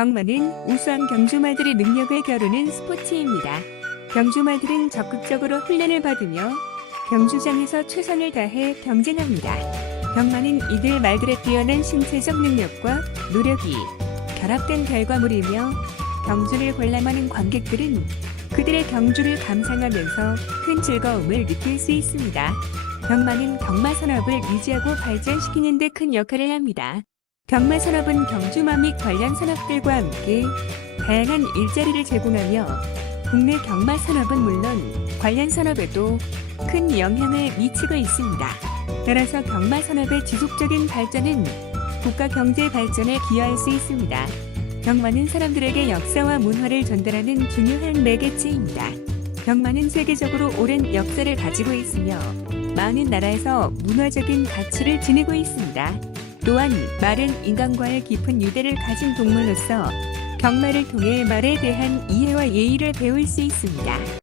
경마는 우수한 경주마들의 능력을 겨루는 스포츠입니다. 경주마들은 적극적으로 훈련을 받으며 경주장에서 최선을 다해 경쟁합니다. 경마는 이들 말들의 뛰어난 신체적 능력과 노력이 결합된 결과물이며 경주를 관람하는 관객들은 그들의 경주를 감상하면서 큰 즐거움을 느낄 수 있습니다. 경마는 경마 산업을 유지하고 발전시키는 데 큰 역할을 합니다. 경마 산업은 경주마 및 관련 산업들과 함께 다양한 일자리를 제공하며 국내 경마 산업은 물론 관련 산업에도 큰 영향을 미치고 있습니다. 따라서 경마 산업의 지속적인 발전은 국가 경제 발전에 기여할 수 있습니다. 경마는 사람들에게 역사와 문화를 전달하는 중요한 매개체입니다. 경마는 세계적으로 오랜 역사를 가지고 있으며 많은 나라에서 문화적인 가치를 지니고 있습니다. 또한 말은 인간과의 깊은 유대를 가진 동물로서 경마를 통해 말에 대한 이해와 예의를 배울 수 있습니다.